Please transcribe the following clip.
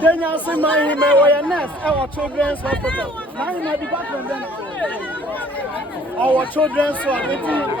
Denyasemanhene were nurse our children's hospital. Now in my department then our children's hospital.